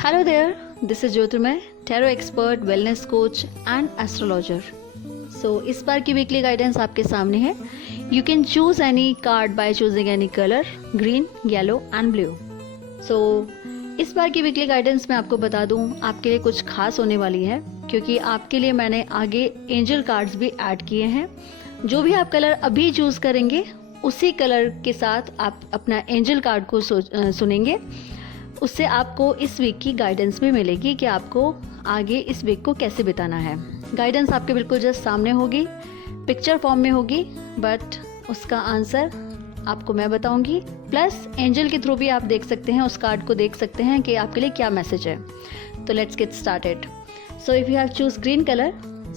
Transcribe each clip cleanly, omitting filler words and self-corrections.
Hello there, this is Jyotirmay, tarot expert, wellness coach and astrologer. So इस बार की weekly guidance आपके सामने है. You can choose any card by choosing any color, green, yellow and blue. So इस बार की weekly guidance मैं आपको बता दूं आपके लिए कुछ खास होने वाली है, क्योंकि आपके लिए मैंने आगे एंजल कार्ड्स भी ऐड किए हैं. जो भी आप कलर अभी चूज करेंगे उसी कलर के साथ आप अपना एंजल कार्ड को सुनेंगे. उससे आपको इस वीक की गाइडेंस भी मिलेगी कि आपको आगे इस वीक को कैसे बिताना है. गाइडेंस आपके बिल्कुल जस्ट सामने होगी, पिक्चर फॉर्म में होगी, बट उसका आंसर आपको मैं बताऊंगी. प्लस एंजल के थ्रू भी आप देख सकते हैं, उस कार्ड को देख सकते हैं कि आपके लिए क्या मैसेज है. तो let's get started. So if you have choose green colour,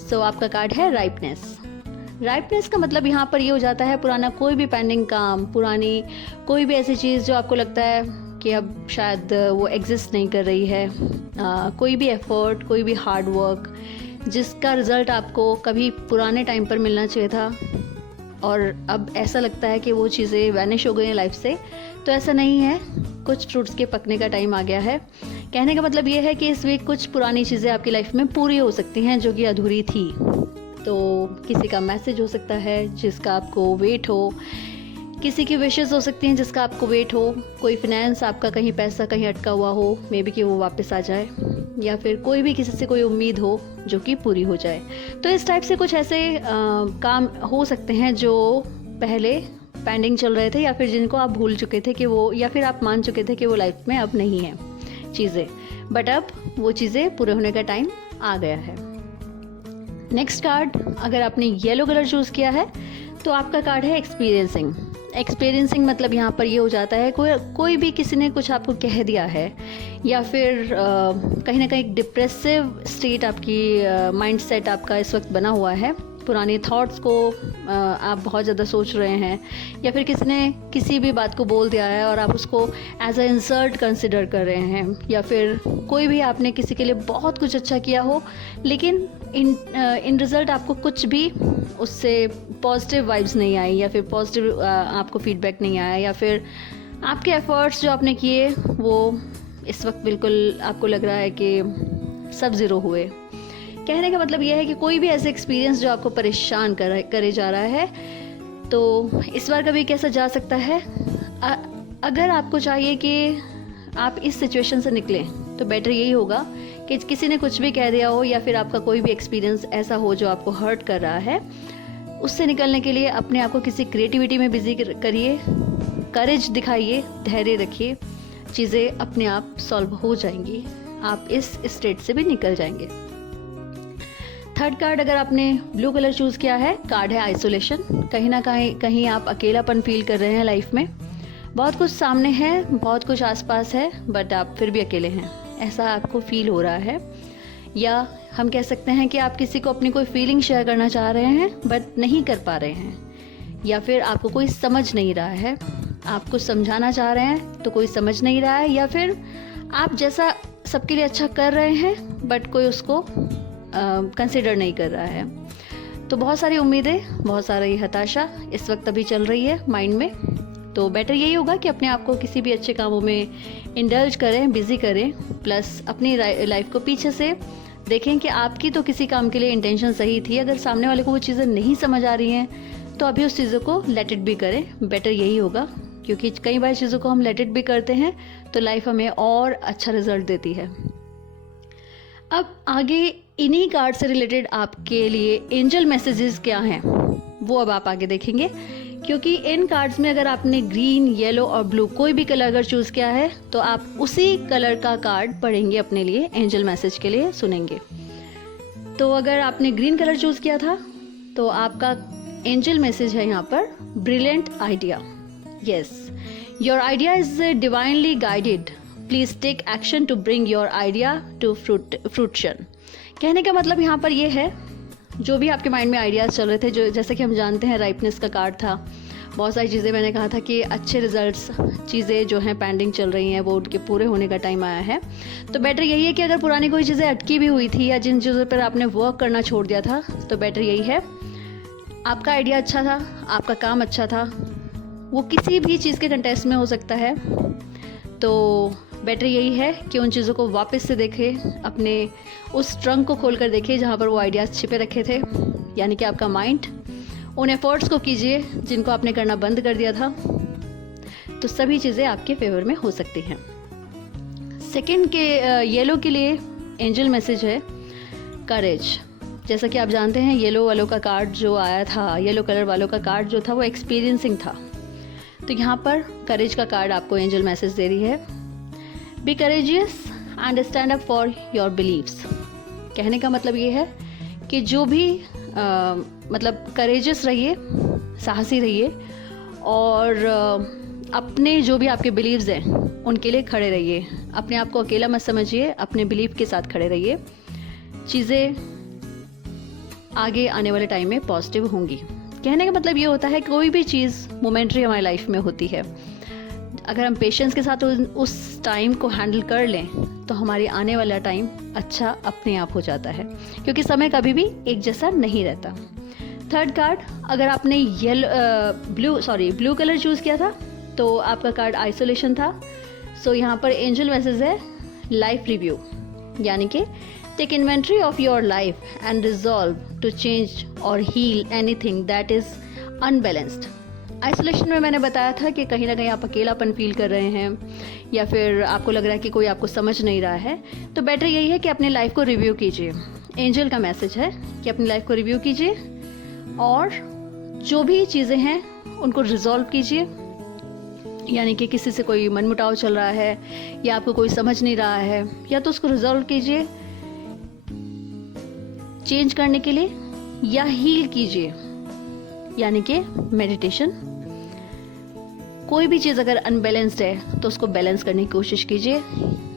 so आपका कार्ड है राइपनेस. राइपनेस का मतलब यहाँ पर ये हो जाता है पुराना कोई भी पेंडिंग काम, पुरानी कोई भी ऐसी चीज़ जो आपको लगता है कि अब शायद वो एग्जिस्ट नहीं कर रही है, कोई भी एफर्ट, कोई भी हार्ड वर्क जिसका रिज़ल्ट आपको कभी पुराने टाइम पर मिलना चाहिए था और अब ऐसा लगता है कि वो चीज़ें वैनिश हो गई हैं लाइफ से. तो ऐसा नहीं है, कुछ फ्रूट्स के पकने का टाइम आ गया है. कहने का मतलब ये है कि इस वीक कुछ पुरानी चीज़ें आपकी लाइफ में पूरी हो सकती हैं जो कि अधूरी थी. तो किसी का मैसेज हो सकता है जिसका आपको वेट हो, किसी की विशेस हो सकती हैं जिसका आपको वेट हो, कोई फिनेंस आपका कहीं पैसा कहीं अटका हुआ हो, मे बी कि वो वापस आ जाए, या फिर कोई भी किसी से कोई उम्मीद हो जो कि पूरी हो जाए. तो इस टाइप से कुछ ऐसे काम हो सकते हैं जो पहले पेंडिंग चल रहे थे या फिर जिनको आप भूल चुके थे कि वो, या फिर आप मान चुके थे कि वो लाइफ में अब नहीं है चीज़ें, बट अब वो चीज़ें पूरे होने का टाइम आ गया है. नेक्स्ट कार्ड, अगर आपने येलो कलर चूज़ किया है तो आपका कार्ड है एक्सपीरियंसिंग. एक्सपीरियंसिंग मतलब यहाँ पर ये हो जाता है कोई भी किसी ने कुछ आपको कह दिया है, या फिर कहीं ना कहीं डिप्रेसिव स्टेट आपकी माइंड सेट आपका इस वक्त बना हुआ है, पुराने थॉट्स को आप बहुत ज़्यादा सोच रहे हैं, या फिर किसी ने किसी भी बात को बोल दिया है और आप उसको एज अ इंसल्ट कंसिडर कर रहे हैं, या फिर कोई भी आपने किसी के लिए बहुत कुछ अच्छा किया हो लेकिन इन रिज़ल्ट आपको कुछ भी उससे पॉजिटिव वाइब्स नहीं आई, या फिर पॉजिटिव आपको फीडबैक नहीं आया, या फिर आपके एफर्ट्स जो आपने किए वो इस वक्त बिल्कुल आपको लग रहा है कि सब ज़ीरो हुए. कहने का मतलब ये है कि कोई भी ऐसे एक्सपीरियंस जो आपको परेशान करे जा रहा है, तो इस बार कभी कैसा जा सकता है. अगर आपको चाहिए कि आप इस सिचुएशन से निकलें तो बेटर यही होगा कि किसी ने कुछ भी कह दिया हो, या फिर आपका कोई भी एक्सपीरियंस ऐसा हो जो आपको हर्ट कर रहा है, उससे निकलने के लिए अपने आप को किसी क्रिएटिविटी में बिजी करिए, करेज दिखाइए, धैर्य रखिए, चीज़ें अपने आप सॉल्व हो जाएंगी, आप इस स्टेट से भी निकल जाएंगे. थर्ड कार्ड, अगर आपने ब्लू कलर चूज़ किया है, कार्ड है आइसोलेशन. कहीं ना कहीं आप अकेलापन फील कर रहे हैं लाइफ में. बहुत कुछ सामने है, बहुत कुछ आसपास है, बट आप फिर भी अकेले हैं, ऐसा आपको फील हो रहा है. या हम कह सकते हैं कि आप किसी को अपनी कोई फीलिंग शेयर करना चाह रहे हैं बट नहीं कर पा रहे हैं, या फिर आपको कोई समझ नहीं रहा है. आप कुछ समझाना चाह रहे हैं तो कोई समझ नहीं रहा है, या फिर आप जैसा सबके लिए अच्छा कर रहे हैं बट कोई उसको कंसिडर नहीं कर रहा है. तो बहुत सारी उम्मीदें, बहुत सारी हताशा इस वक्त अभी चल रही है माइंड में. तो बेटर यही होगा कि अपने आप को किसी भी अच्छे कामों में इंडल्ज करें, बिजी करें, प्लस अपनी लाइफ को पीछे से देखें कि आपकी तो किसी काम के लिए इंटेंशन सही थी. अगर सामने वाले को वो चीज़ें नहीं समझ आ रही हैं तो अभी उस चीज़ों को लेट इट भी करें, बेटर यही होगा, क्योंकि कई बार चीज़ों को हम लेट इट भी करते हैं तो लाइफ हमें और अच्छा रिजल्ट देती है. अब आगे इन्हीं कार्ड से रिलेटेड आपके लिए एंजल मैसेजेस क्या हैं वो अब आप आगे देखेंगे, क्योंकि इन कार्ड्स में अगर आपने ग्रीन, येलो और ब्लू कोई भी कलर अगर चूज़ किया है तो आप उसी कलर का कार्ड पढ़ेंगे, अपने लिए एंजल मैसेज के लिए सुनेंगे. तो अगर आपने ग्रीन कलर चूज़ किया था तो आपका एंजल मैसेज है यहाँ पर, brilliant idea. Yes, your idea is divinely guided, please take action to bring your idea to fruition. कहने का मतलब यहाँ पर ये है, जो भी आपके माइंड में आइडियाज़ चल रहे थे, जो जैसे कि हम जानते हैं राइपनेस का कार्ड था, बहुत सारी चीज़ें मैंने कहा था कि अच्छे रिजल्ट्स, चीज़ें जो हैं पेंडिंग चल रही हैं वो उनके पूरे होने का टाइम आया है. तो बेटर यही है कि अगर पुरानी कोई चीज़ें अटकी भी हुई थी या जिन चीज़ों पर आपने वर्क करना छोड़ दिया था, तो बेटर यही है, आपका आइडिया अच्छा था, आपका काम अच्छा था, वो किसी भी चीज़ के कंटेस्ट में हो सकता है, तो बेटर यही है कि उन चीज़ों को वापस से देखें, अपने उस ट्रंक को खोल कर देखें जहाँ पर वो आइडियाज़ छिपे रखे थे, यानी कि आपका माइंड। उन एफर्ट्स को कीजिए जिनको आपने करना बंद कर दिया था, तो सभी चीज़ें आपके फेवर में हो सकती हैं। सेकंड के येलो के लिए एंजल मैसेज है करेज। जैसा कि आप जानते हैं येलो वालों का कार्ड जो आया था, येलो कलर वालों का कार्ड जो था वो एक्सपीरियंसिंग था। तो यहाँ पर करेज का कार्ड आपको एंजल मैसेज दे रही है, be courageous and stand up for your believes. कहने का मतलब ये है कि जो भी मतलब करेजियस रहिए, साहसी रहिए और अपने जो भी आपके बिलीव्स हैं उनके लिए खड़े रहिए। अपने आप को अकेला मत समझिए, अपने बिलीव के साथ खड़े रहिए। चीज़ें आगे आने वाले टाइम में पॉजिटिव होंगी। कहने का मतलब ये होता है कोई भी चीज़ मोमेंट्री हमारी लाइफ में होती है। अगर हम पेशेंस के साथ उस टाइम को हैंडल कर लें तो हमारी आने वाला टाइम अच्छा अपने आप हो जाता है, क्योंकि समय कभी भी एक जैसा नहीं रहता। थर्ड कार्ड, अगर आपने ब्लू कलर चूज़ किया था तो आपका कार्ड आइसोलेशन था। सो यहाँ पर एंजल मैसेज है लाइफ रिव्यू, यानी कि take inventory of your life and resolve to change or heal anything that is unbalanced. Isolation में मैंने बताया था कि कहीं ना कहीं आप अकेलापन फील कर रहे हैं या फिर आपको लग रहा है कि कोई आपको समझ नहीं रहा है, तो बेटर यही है कि अपनी लाइफ को रिव्यू कीजिए। एंजल का मैसेज है कि अपनी लाइफ को रिव्यू कीजिए और जो भी चीज़ें हैं उनको रिजॉल्व कीजिए। यानी कि किसी से कोई मनमुटाव चल रहा है या आपको कोई समझ नहीं रहा है, या तो उसको रिजॉल्व कीजिए चेंज करने के लिए, या हील कीजिए यानी कि मेडिटेशन। कोई भी चीज़ अगर अनबैलेंस्ड है तो उसको बैलेंस करने की कोशिश कीजिए।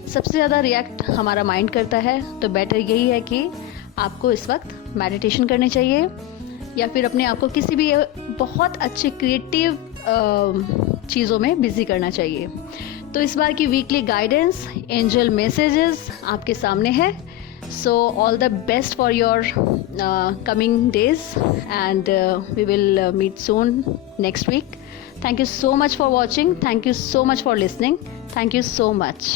सबसे ज़्यादा रिएक्ट हमारा माइंड करता है, तो बेटर यही है कि आपको इस वक्त मेडिटेशन करनी चाहिए या फिर अपने आप को किसी भी बहुत अच्छे क्रिएटिव चीज़ों में बिजी करना चाहिए। तो इस बार की वीकली गाइडेंस, एंजल मैसेजेस आपके सामने है। So all the best for your coming days, and we will meet soon next week. Thank you so much for watching. Thank you so much for listening. Thank you so much.